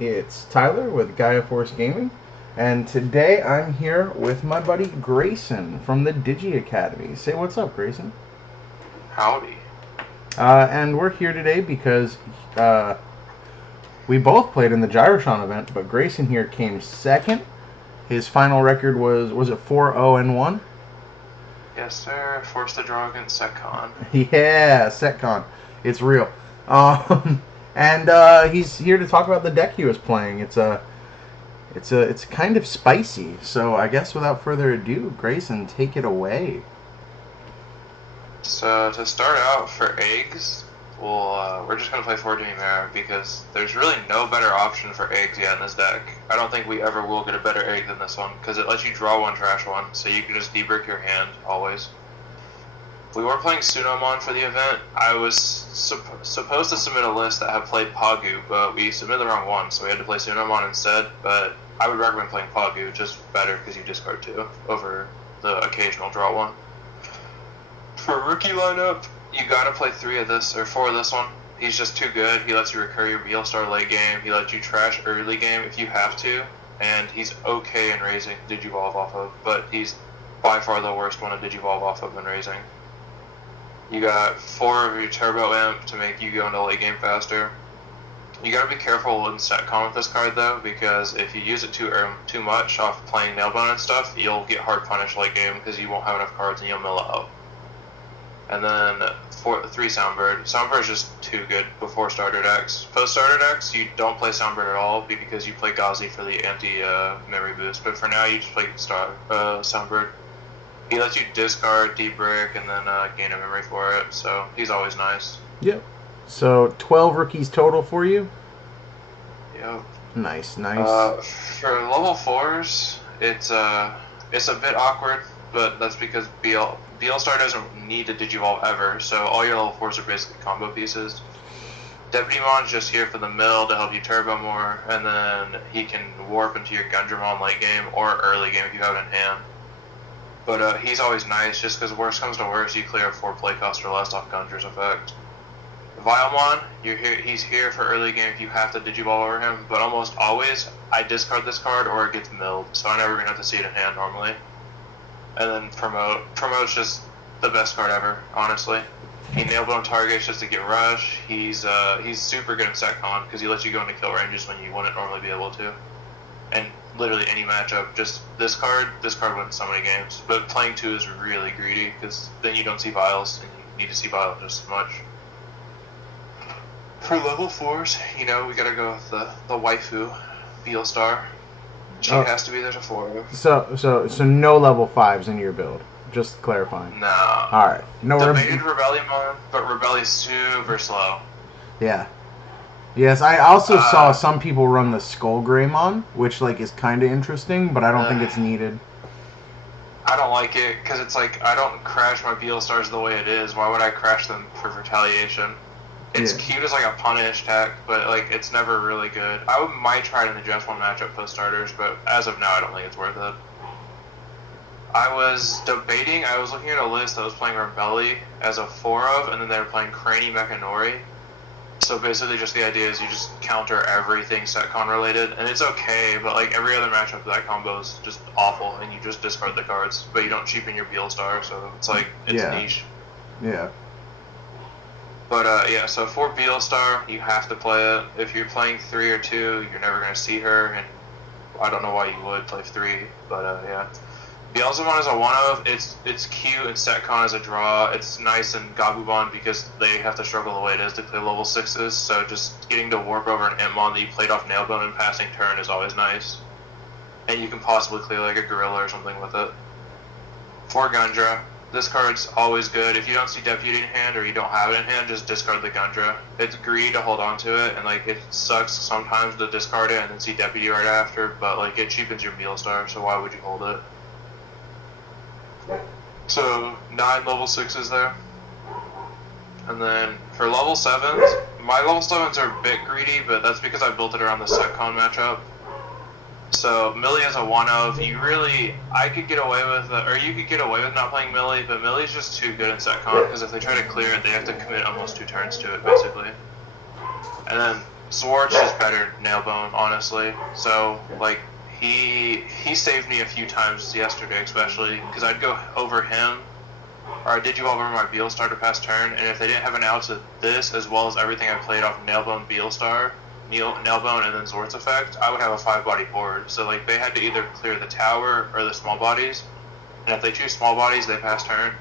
It's Tyler with Gaia Force Gaming, and today I'm here with my buddy Grayson from the Digi Academy. Say what's up, Grayson. Howdy. And we're here today because we both played in the Gyrosean event, but Grayson here came second. His final record was it 4-0-1? Yes, sir. Forced to draw against Secon. Yeah, Setcon. It's real. And he's here to talk about the deck he was playing. It's kind of spicy. So I guess without further ado, Grayson, take it away. So to start out for eggs, we're just gonna play 4 Tamer because there's really no better option for eggs yet in this deck. I don't think we ever will get a better egg than this one because it lets you draw one, trash one, so you can just debrick your hand always. We were playing Sunomon for the event. I was supposed to submit a list that had played Pagu, but we submitted the wrong one, so we had to play Sunomon instead. But I would recommend playing Pagu, just better because you discard 2 over the occasional draw one. For rookie lineup, you gotta play 3 of this, or 4 of this one. He's just too good. He lets you recur your Beelstar late game. He lets you trash early game if you have to. And he's okay in raising Digivolve off of, but he's by far the worst one to Digivolve off of in raising. You got 4 of your Turbo Imp to make you go into late game faster. You gotta be careful in StatCon with this card though, because if you use it too much off playing Nailbone and stuff, you'll get hard punished late game because you won't have enough cards and you'll mill out. And then 3 Soundbird. Soundbird's just too good before starter decks. Post starter decks, you don't play Soundbird at all because you play Ghazi for the anti-memory boost, but for now you just play Soundbird. He lets you discard, debrick, and then gain a memory for it, so he's always nice. Yep. So 12 rookies total for you? Yep. Nice. For level 4s, it's a bit awkward, but that's because Beelstar doesn't need to Digivolve ever, so all your level 4s are basically combo pieces. Deputymon's just here for the mill to help you turbo more, and then he can warp into your Gundramon late game or early game if you have it in hand. But he's always nice, just because worst comes to worst, you clear 4 play cost or less off Gundra's effect. Vilemon, he's here for early game if you have to Digivolve over him, but almost always, I discard this card or it gets milled, so I never even have to see it in hand normally. And then Promote's just the best card ever, honestly. He Nailbone targets just to get rush. He's super good in SecCon because he lets you go into kill ranges when you wouldn't normally be able to. And literally any matchup, just this card wins so many games. But playing 2 is really greedy because then you don't see Vials, and you need to see Vials just as much. For level 4s, we gotta go with the waifu, Beelstar. She has to be there to 4. So no level 5s in your build. Just clarifying. No. Alright. No Debated Rebellion, but Rebellion's super slow. Yeah. Yes, I also saw some people run the Skull Greymon, which is kind of interesting, but I don't think it's needed. I don't like it because it's I don't crash my Beelstars the way it is. Why would I crash them for retaliation? It's cute as a punish tech, but it's never really good. I might try it in the Just 1 matchup post starters, but as of now, I don't think it's worth it. I was debating. I was looking at a list that was playing Rebelli as a 4 of, and then they were playing Cranny Mechanori. So basically, just the idea is you just counter everything SetCon related, and it's okay, but every other matchup, that combo is just awful, and you just discard the cards, but you don't cheapen your Beelstar, so it's niche. Yeah. But yeah, so for Beelstar, you have to play it. If you're playing 3 or 2, you're never gonna see her, and I don't know why you would play 3, but yeah. Beelzebub is a 1 of. It's cute and SetCon as a draw. It's nice in Gabubon because they have to struggle the way it is to play level 6s. So just getting to warp over an Impmon that you played off Nailbone in passing turn is always nice. And you can possibly clear a Gorilla or something with it. For Gundra, this card's always good. If you don't see Deputy in hand or you don't have it in hand, just discard the Gundra. It's greedy to hold on to it, and it sucks sometimes to discard it and then see Deputy right after, but it cheapens your Beelstar, so why would you hold it? So 9 level 6s there. And then for level 7s, my level 7s are a bit greedy, but that's because I built it around the SecCon matchup. So Millie is a 1 of. I could get away with, or you could get away with not playing Millie, but Millie's just too good in SecCon because if they try to clear it, they have to commit almost 2 turns to it, basically. And then Zwart's just better Nailbone, honestly. So, like, he saved me a few times yesterday, especially, because I'd go over him, or I did you over my Beelstar to pass turn, and if they didn't have an out to this, as well as everything I played off Nailbone, Beelstar, Nailbone, and then Zwart's effect, I would have a 5-body board. So, like, they had to either clear the tower or the small bodies, and if they choose small bodies, they pass turn.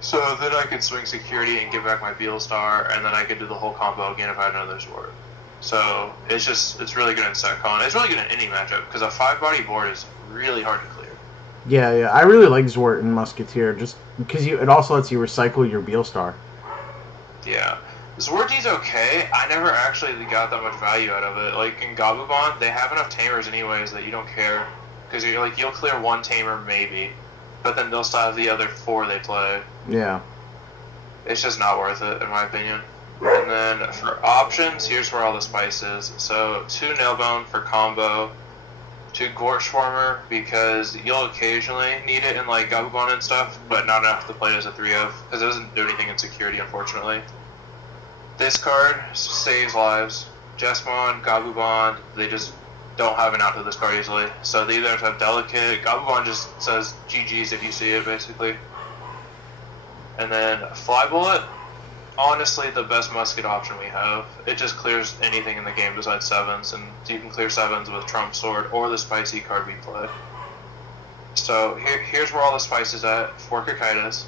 So then I could swing security and get back my Beelstar, and then I could do the whole combo again if I had another Zwart. So it's really good in SetCon. It's really good in any matchup, because a 5-body board is really hard to clear. Yeah. I really like Zwart and Musketeer, just because it also lets you recycle your Beelstar. Yeah. Zwarty's okay. I never actually got that much value out of it. Like, in Gabubon, they have enough Tamers anyways that you don't care. Because you'll clear one Tamer maybe, but then they'll still have the other 4 they play. Yeah. It's just not worth it, in my opinion. And then for options, here's where all the spice is. So 2 Nailbone for combo, 2 Gortschwarmer, because you'll occasionally need it in like Gabubon and stuff, but not enough to play it as a 3-of, because it doesn't do anything in security, unfortunately. This card saves lives. Jesmon, Gabubon, they just don't have an out to this card easily. So they either have Delicate, Gabubon just says GG's if you see it, basically. And then Fly Bullet, honestly the best musket option we have. It just clears anything in the game besides 7s, and you can clear 7s with Trump Sword or the spicy card we play. So here's where all the spice is at for Kakaitis.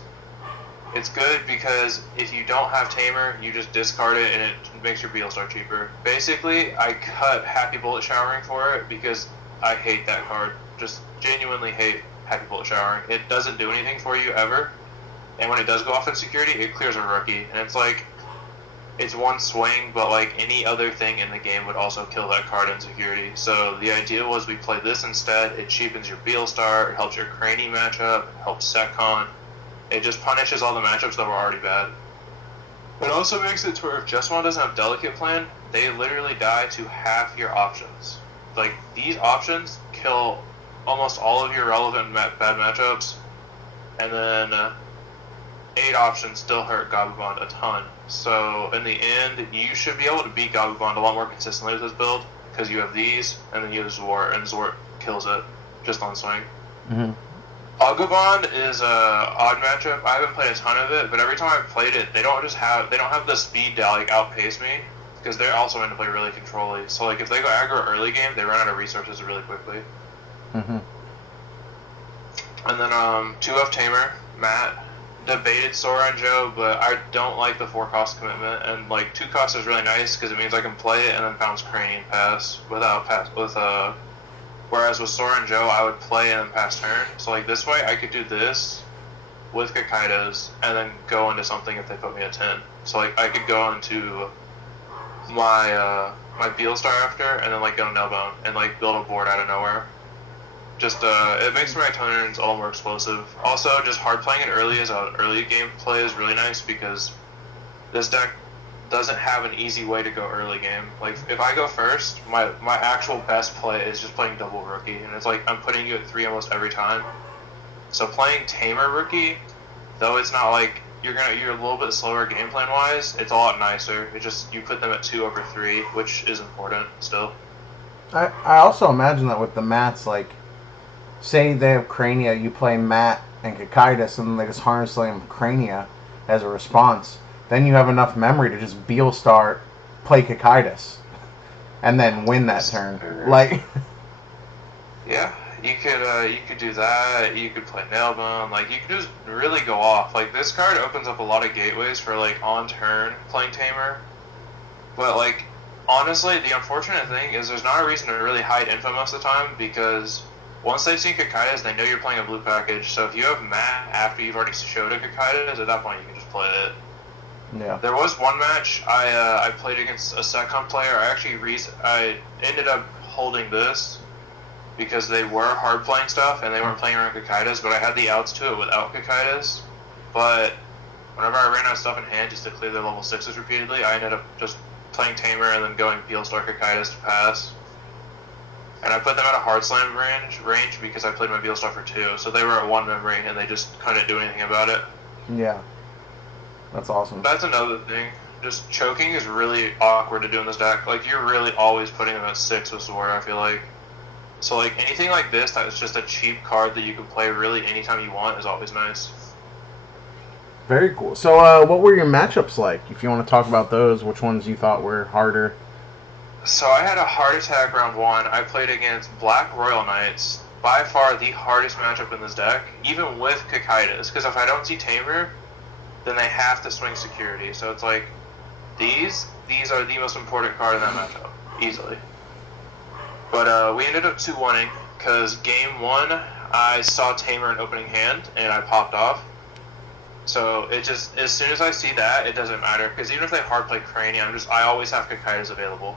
It's good because if you don't have Tamer, you just discard it and it makes your Beelstar cheaper. Basically, I cut Happy Bullet Showering for it because I hate that card. Just genuinely hate Happy Bullet Showering. It doesn't do anything for you ever. And when it does go off in security, it clears a rookie. And it's like, it's one swing, but like any other thing in the game would also kill that card in security. So the idea was we play this instead. It cheapens your Beelstar, it helps your Cranny matchup, it helps SetCon. It just punishes all the matchups that were already bad. It also makes it to where if Jesmon doesn't have Delicate Plan, they literally die to half your options. Like, these options kill almost all of your relevant bad matchups, and then 8 options still hurt Gabubon a ton. So in the end, you should be able to beat Gabubon a lot more consistently with this build, because you have these, and then you have Zwart, and Zwart kills it just on swing. Mm-hmm. Agumon is a odd matchup. I haven't played a ton of it, but every time I've played it, they don't have the speed to like outpace me, because they're also going to play really controlly. So like if they go aggro early game, they run out of resources really quickly. Mm-hmm. And then 2-of Tamer, Matt. Debated Sora and Joe, but I don't like the 4-cost commitment, and like 2 cost is really nice because it means I can play it and then bounce Cranny and pass whereas with Sora and Joe I would play and then pass turn. So like this way I could do this with Kakaidos and then go into something if they put me at 10. So like I could go into my my Beelstar after and then like go Nailbone and like build a board out of nowhere. Just it makes my turns all more explosive. Also, just hard playing it early as an early game play is really nice because this deck doesn't have an easy way to go early game. Like if I go first, my actual best play is just playing double rookie, and it's like I'm putting you at 3 almost every time. So playing Tamer rookie, though it's not like you're a little bit slower game plan wise, it's a lot nicer. It just you put them at 2 over 3, which is important still. I also imagine that with the mats, like, say they have Crania, you play Matt and Kakaitis, and then they just harness slam Crania as a response. Then you have enough memory to just Beelstar, play Kakaitis, and then win that turn. Like, yeah, you could do that. You could play Nailbone. Like you could just really go off. Like this card opens up a lot of gateways for like on turn playing Tamer. But like honestly, the unfortunate thing is there's not a reason to really hide info most of the time because once they've seen Kakaitis, they know you're playing a blue package. So if you have Matt after you've already showed a Kakaitis, at that point you can just play it. Yeah. There was one match I played against a SetCon player. I ended up holding this because they were hard playing stuff and they weren't playing around Kakaitis, but I had the outs to it without Kakaitis. But whenever I ran out of stuff in hand just to clear their level 6s repeatedly, I ended up just playing Tamer and then going Beelstar Kakaitis to pass. And I put them at a hard slam range because I played my Beelstar for 2, so they were at 1 memory and they just couldn't do anything about it. Yeah. That's awesome. That's another thing. just choking is really awkward to do in this deck. Like, you're really always putting them at 6 with Sword, I feel like. So, like, anything like this that is just a cheap card that you can play really anytime you want is always nice. Very cool. So, what were your matchups like? If you want to talk about those, which ones you thought were harder? So, I had a Heart Attack round 1. I played against Black Royal Knights. By far the hardest matchup in this deck, even with Cocytus. Because if I don't see Tamer, then they have to swing security. So it's like, these are the most important card in that matchup, easily. But we ended up 2-1-ing, because game 1, I saw Tamer in opening hand, and I popped off. So it just, as soon as I see that, it doesn't matter, because even if they hard play Cranny, I always have Cocytus available.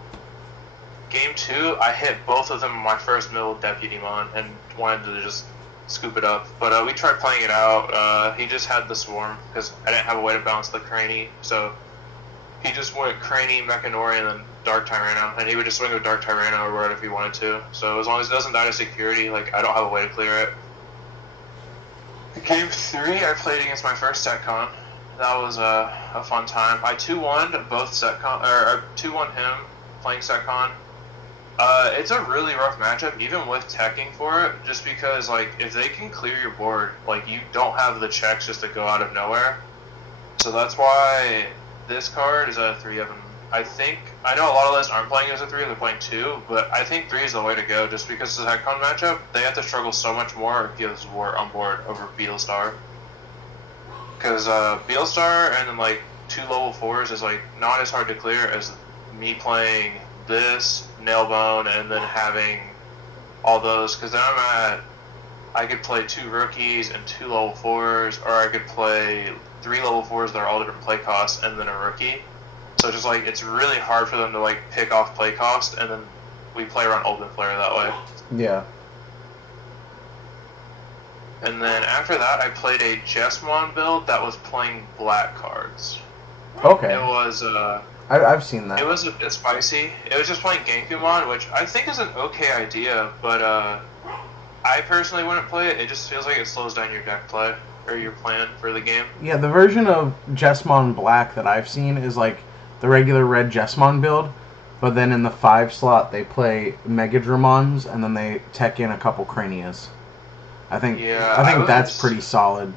Game 2, I hit both of them in my first middle Deputymon, and wanted to just scoop it up. But we tried playing it out. He just had the Swarm, because I didn't have a way to balance the Cranny, so he just went Cranny, Mechanori, and then Dark Tyranno, and he would just swing with Dark Tyranno or Red if he wanted to. So as long as it doesn't die to security, like, I don't have a way to clear it. Game 3, I played against my first SetCon. That was a fun time. I 2-1'd both SetCon, or 2-1 him playing SetCon. It's a really rough matchup, even with teching for it, just because, like, if they can clear your board, like, you don't have the checks just to go out of nowhere. So that's why this card is a 3 of them. I know a lot of lists aren't playing as a 3, they're playing 2, but I think 3 is the way to go, just because the Heckon matchup, they have to struggle so much more if gives War on board over Beelstar. Because Beelstar and then, like, 2 level 4s is, like, not as hard to clear as me playing this, Nailbone, and then having all those, because then I could play 2 rookies and 2 level 4s, or I could play 3 level 4s that are all different play costs, and then a rookie. So just, like, it's really hard for them to, like, pick off play cost, and then we play around Ultimate Flare that way. Yeah. And then after that, I played a Jesmon build that was playing black cards. Okay. It was, I've seen that. It was a bit spicy. It was just playing Genkumon, which I think is an okay idea, but I personally wouldn't play it. It just feels like it slows down your deck play, or your plan for the game. Yeah, the version of Jesmon Black that I've seen is like the regular red Jesmon build, but then in the 5 slot they play Megadramons, and then they tech in a couple Cranias. I think that's pretty solid.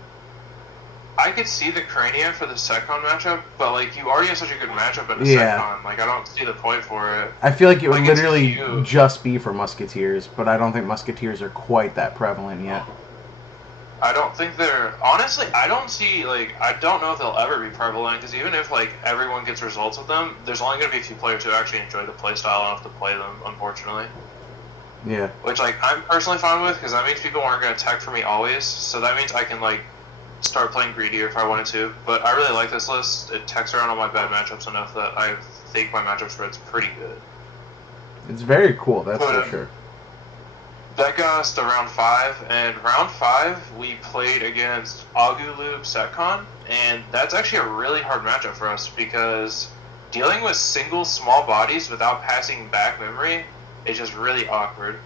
I could see the Crania for the Secon matchup, but, like, you already have such a good matchup in the Secon. Like, I don't see the point for it. I feel like it would literally just be for Musketeers, but I don't think Musketeers are quite that prevalent yet. I don't think they're... Honestly, I don't see, like... I don't know if they'll ever be prevalent, because even if, like, everyone gets results with them, there's only going to be a few players who actually enjoy the playstyle enough to play them, unfortunately. Yeah. Which, like, I'm personally fine with, because that means people aren't going to tech for me always, so that means I can, like, start playing greedier if I wanted to. But I really like this list. It techs around all my bad matchups enough that I think my matchup spread's pretty good. It's very cool, that's for sure. That got us to round 5, and round 5 we played against Aguloob Setcon, and that's actually a really hard matchup for us because dealing with single small bodies without passing back memory is just really awkward.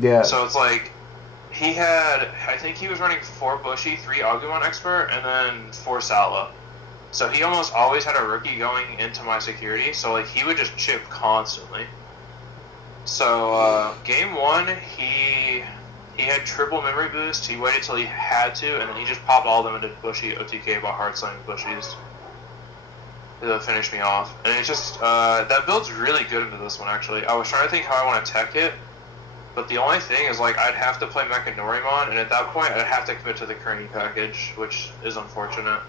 Yeah. So it's like, he had, I think he was running 4 Bushy, 3 Agumon Expert, and then 4 Sala. So he almost always had a rookie going into my security, so like he would just chip constantly. So game 1, he had triple memory boost, he waited till he had to, and then he just popped all of them into Bushy OTK by hard slamming Bushies to finish me off. And it's just, that build's really good into this one actually. I was trying to think how I want to tech it, but the only thing is, like, I'd have to play Mechanorimon, and at that point, I'd have to commit to the Kearney package, which is unfortunate.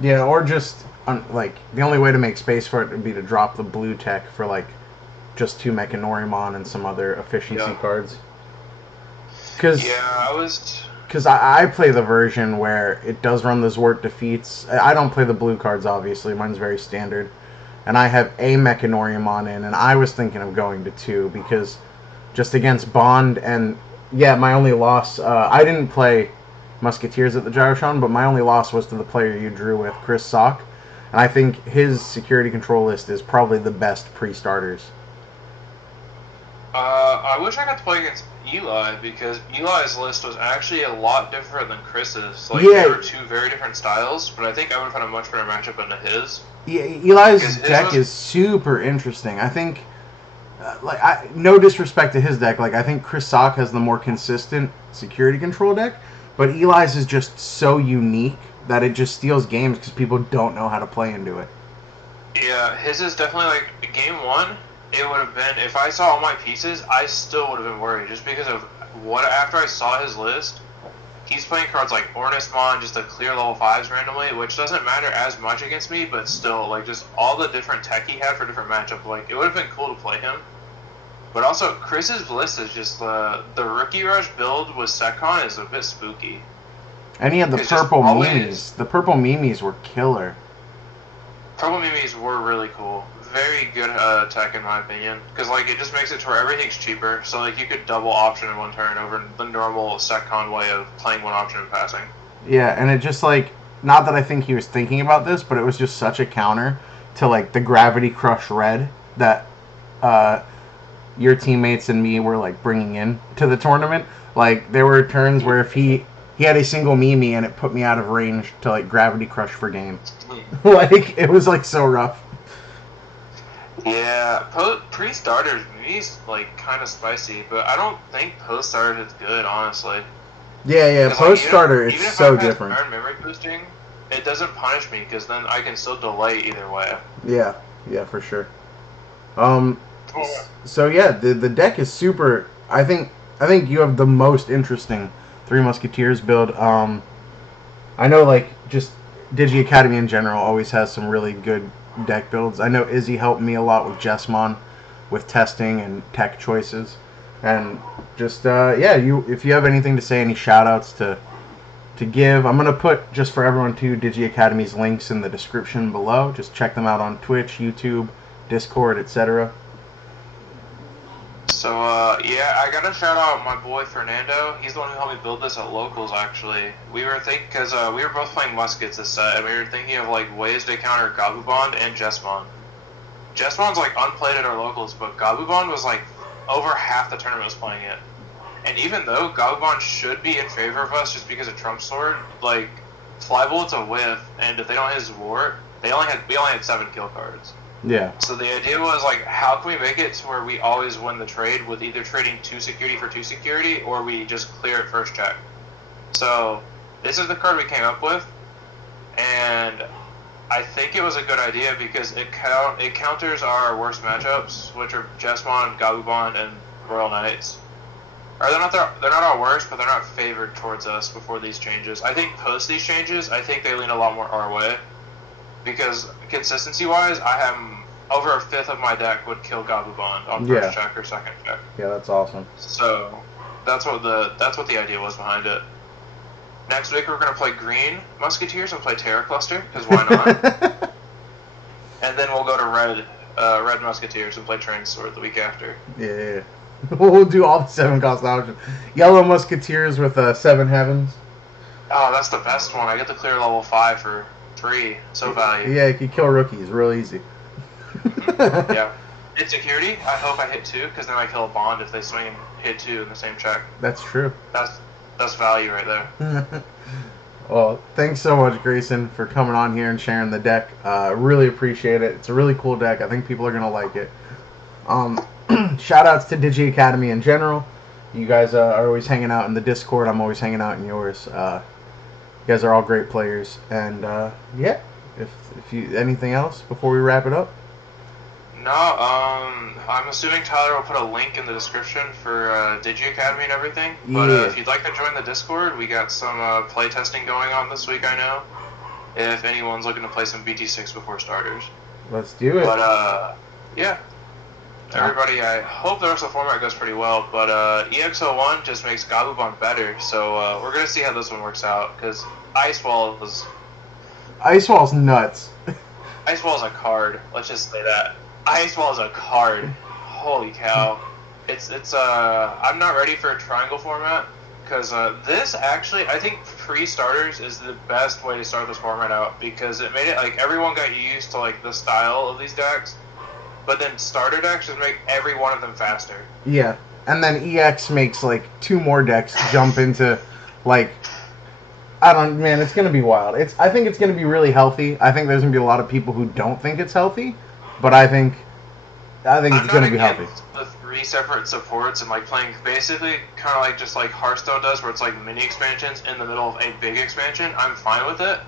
Yeah, or just, like, the only way to make space for it would be to drop the blue tech for, like, just 2 Mechanorimon and some other efficiency cards. Because I play the version where it does run the Zwart defeats. I don't play the blue cards, obviously. Mine's very standard. And I have a Mechanorimon in, and I was thinking of going to 2, because just against Bond, and yeah, my only loss, I didn't play Musketeers at the Gyrosean, but my only loss was to the player you drew with, Chris Sock, and I think his security control list is probably the best pre-starters. I wish I got to play against Eli because Eli's list was actually a lot different than Chris's. Like Yeah. they were two very different styles, but I think I would have had a much better matchup into his. Yeah, Eli's Because his deck was- is super interesting. I think, no disrespect to his deck, like I think Chris Sock has the more consistent security control deck, but Eli's is just so unique that it just steals games because people don't know how to play into it. Yeah, his is definitely like game one. It would have been if I saw all my pieces, I still would have been worried just because of what after I saw his list. He's playing cards like Ornismon, just to clear level 5s randomly, which doesn't matter as much against me, but still, like, just all the different tech he had for different matchups. Like, it would have been cool to play him. But also, Chris's list is just, the Rookie Rush build with Secon is a bit spooky. And he had the It's just purple always- Mimis. The purple Mimis were killer. Purple Mimis were really cool. Very good tech in my opinion, because like it just makes it to where everything's cheaper. So like you could double option in one turn over the normal Secon way of playing one option and passing. Yeah, and it just like, not that I think he was thinking about this, but it was just such a counter to like the Gravity Crush Red that your teammates and me were like bringing in to the tournament. Like there were turns where if he had a single Mimi and it put me out of range to like Gravity Crush for game. Like it was like so rough. Yeah, pre-starters, Mimi's like kind of spicy, but I don't think post-starters is good, honestly. Yeah, 'Cause, post starter even it's if so I've had different. iron memory boosting, it doesn't punish me because then I can still delay either way. Yeah, for sure. So yeah, the deck is super. I think you have the most interesting Three Musketeers build. I know like just Digi Academy in general always has some really good deck builds. I know Izzy helped me a lot with Jessmon, with testing and tech choices, and just if you have anything to say, any shout outs to give, I'm gonna put just for everyone too Digi Academy's links in the description below. Just check them out on Twitch, YouTube, Discord, etc. So, I gotta shout out my boy Fernando. He's the one who helped me build this at locals, actually. We were thinking, because we were both playing Muskets this set, and we were thinking of, like, ways to counter Gabubond and Jessmon. Jessmon's, like, unplayed at our locals, but Gabubond was, like, over half the tournament was playing it. And even though Gabubond should be in favor of us just because of Trump Sword, like, Flybolt's a whiff, and if they don't hit his War, we only had 7 kill cards. Yeah. So the idea was like, how can we make it to where we always win the trade with either trading 2 security for 2 security, or we just clear it first check. So this is the card we came up with, and I think it was a good idea because it counters our worst matchups, which are Jessmon, Gabubond, and Royal Knights. Or they're not our worst, but they're not favored towards us before these changes. I think post these changes, I think they lean a lot more our way. Because consistency-wise, I have over a fifth of my deck would kill Gabubond on first check or second check. Yeah, that's awesome. So that's what the idea was behind it. Next week we're gonna play green Musketeers and play Terror Cluster, because why not? And then we'll go to red Musketeers and play Train Sword the week after. Yeah. We'll do all the 7-cost options. Yellow Musketeers with 7 Heavens. Oh, that's the best one. I get to clear level 5 for 3. So value. Yeah, you can kill rookies real easy. Yeah. Hit security, I hope I hit 2, because then I kill a bond if they swing and hit 2 in the same check. That's true. That's value right there. Well, thanks so much, Grayson, for coming on here and sharing the deck. Really appreciate it. It's a really cool deck. I think people are going to like it. Shout outs to Digi Academy in general. You guys are always hanging out in the Discord. I'm always hanging out in yours. You guys are all great players. And yeah, if you anything else before we wrap it up? No, I'm assuming Tyler will put a link in the description for Digi Academy and everything. But Yeah. if you'd like to join the Discord, we got some play testing going on this week, I know. If anyone's looking to play some BT6 before starters. Let's do it. But yeah. Everybody, I hope the rest of the format goes pretty well, but EX01 just makes Gabubon better, so we're going to see how this one works out, because Icewall's nuts. Icewall's a card, let's just say that. Icewall's a card. Holy cow. I'm not ready for a triangle format, because this actually, I think pre-starters is the best way to start this format out, because it made it like everyone got used to like the style of these decks. but then starter decks just make every one of them faster. Yeah, and then EX makes like 2 more decks jump into like man, it's gonna be wild. I think it's gonna be really healthy. I think there's gonna be a lot of people who don't think it's healthy, but I think it's gonna be healthy. The 3 separate supports and like playing basically kind of like just like Hearthstone does, where it's like mini expansions in the middle of a big expansion. I'm fine with it.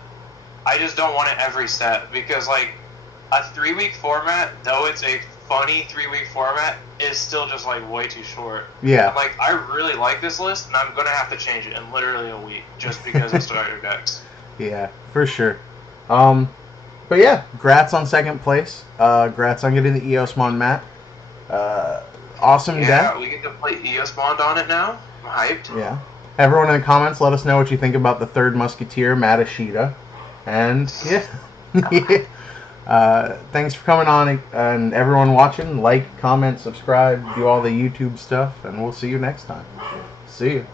I just don't want it every set because like a 3-week format, though it's a funny 3-week format, is still just like way too short. Yeah. And, like I really like this list, and I'm gonna have to change it in literally a week just because of starter decks. Yeah, for sure. But yeah, grats on second place. Grats on getting the Eosmon mat. Awesome deck. Yeah, we get to play Eosmond on it now. I'm hyped. Yeah. Everyone in the comments, let us know what you think about the third Musketeer, Matashita. And yeah. Thanks for coming on, and everyone watching. Like, comment, subscribe, do all the YouTube stuff, and we'll see you next time. See you.